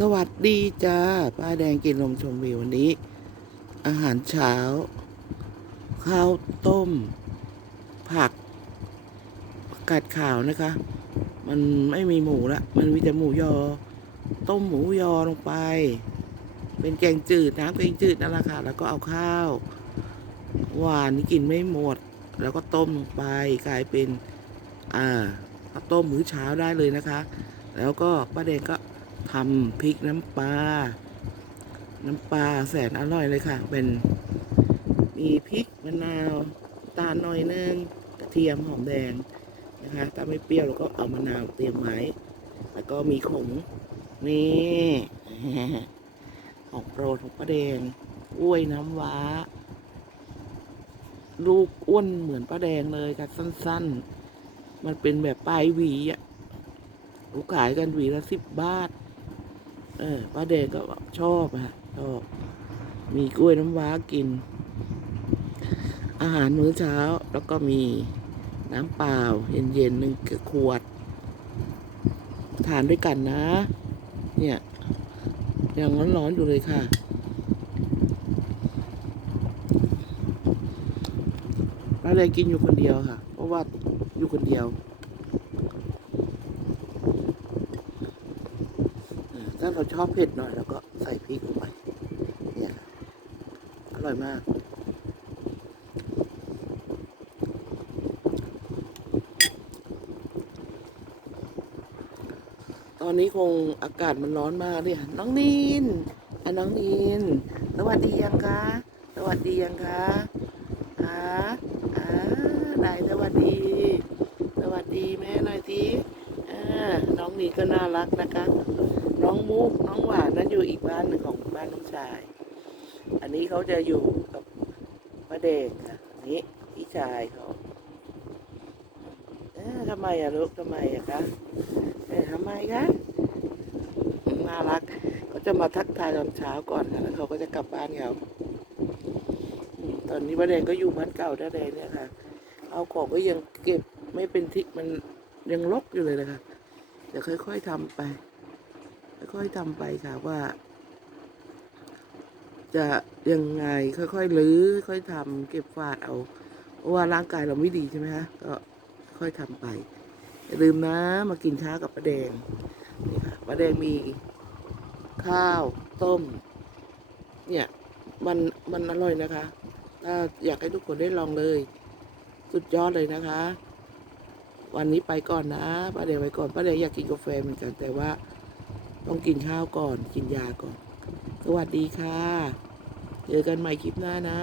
สวัสดีจ้าป้าแดงกินลมชมวิววันนี้ อาหารเช้า ข้าวต้มผักผักกาดขาวนะคะ มันไม่มีหมูละมันมีแต่หมูยอ ต้มหมูยอลงไป เป็นแกงจืดน้ำแกงจืดนั่นแหละค่ะ แล้วก็เอาข้าว หวานนี่กินไม่หมด แล้วก็ต้มลงไปกลายเป็น อ่าข้าวต้มมื้อเช้าได้เลยนะคะ แล้วก็ป้าแดงก็ ทำพริกน้ำปลา น้ำปลาแสนอร่อยเลยค่ะ เป็นมีพริกมะนาวตาลหน่อยนึงกระเทียมหอมแดงนะคะถ้าไม่เปรี้ยวเราก็เอามะนาวเตรียมไว้ แล้วก็มีขงนี่ของโปรดของป้าแดงกล้วยน้ำว้า ลูกอ้วนเหมือนป้าแดงเลยค่ะสั้น ๆ มันเป็นแบบปลายหวีอะลูกขายกันหวีละสิบบาท เออป้าแดก็ชอบอะชอบ มีกล้วยน้ำว้ากิน อาหารมื้อเช้าแล้วก็มีน้ำเปล่า เย็นๆหนึ่งขวด ทานด้วยกันนะ เนี่ย ยังร้อนๆอยู่เลยค่ะป้าแดกินอยู่คนเดียวค่ะ เพราะว่าอยู่คนเดียว อ่า ถ้าเราชอบเผ็ดหน่อยเราก็ใส่พริกลงไปเนี่ยค่ะอร่อยมากตอนนี้คงอากาศมันร้อนมากเนี่ยน้องนินอะน้องนินสวัสดียังคะสวัสดียังคะอ่าอ่าไหนสวัสดี สวัสดีแม่หน่อยทีอ่า น้ก็น่ารักนะคะ น้องมุกน้องหวานนั้นอยู่อีกบ้านหนึ่งของบ้านน้องชาย อันนี้เขาจะอยู่กับพระเดชค่ะอันนี้พี่ชายเขาเอ๊ะทำไมอะลูกทำไมอะคะเอ๊ะทำไมคะน่ารักเขาจะมาทักทายตอนเช้าก่อนค่ะแล้วเขาก็จะกลับบ้านเขาตอนนี้พระแดงก็อยู่บ้านเก่าท่าแดเนี่ยค่ะ เอาของก็ยังเก็บไม่เป็นทิมันยังลกอยู่เลยนะคะ เดี๋ยวค่อยๆทำไป ค่อยๆทำไปค่ะว่า จะยังไงค่อยๆรื้อค่อยๆทำเก็บฝาดเอาเพราะว่าร่างกายเราไม่ดีใช่ไหมคะก็ค่อยทำไปอย่าลืมนะ มากินข้าวกับป้าแดงนี่ค่ะป้าแดงมีข้าวต้ม เนี่ยมันมันอร่อยนะคะถ้าอยากให้ทุกคนได้ลองเลย สุดยอดเลยนะคะ วันนี้ไปก่อนนะป้าแดงไปก่อนป้าแดงอยากกินกาแฟเหมือนกัน แต่ว่า ต้องกินข้าวก่อน กินยาก่อน สวัสดีค่ะ เจอกันใหม่คลิปหน้านะ